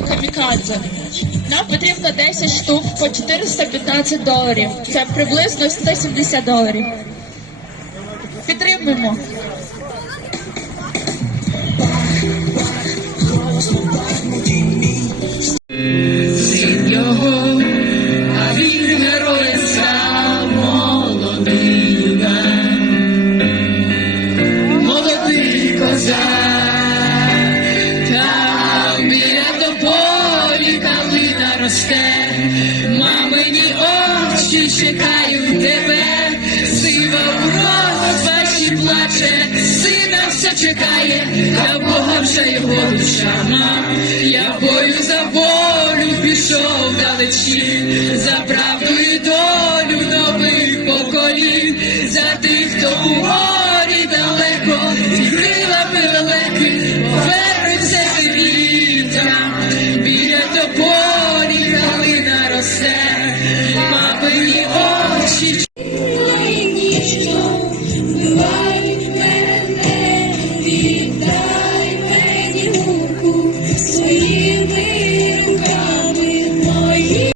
безпілотник камікадзе. Нам потрібно 10 штук по 415 доларів. Це приблизно 170 доларів. Підтримуємо. Росте, мамині очі чекають тебе, сива в розпачі плаче, сина все чекає, та Бога вже його душа. Мам, Я бою you.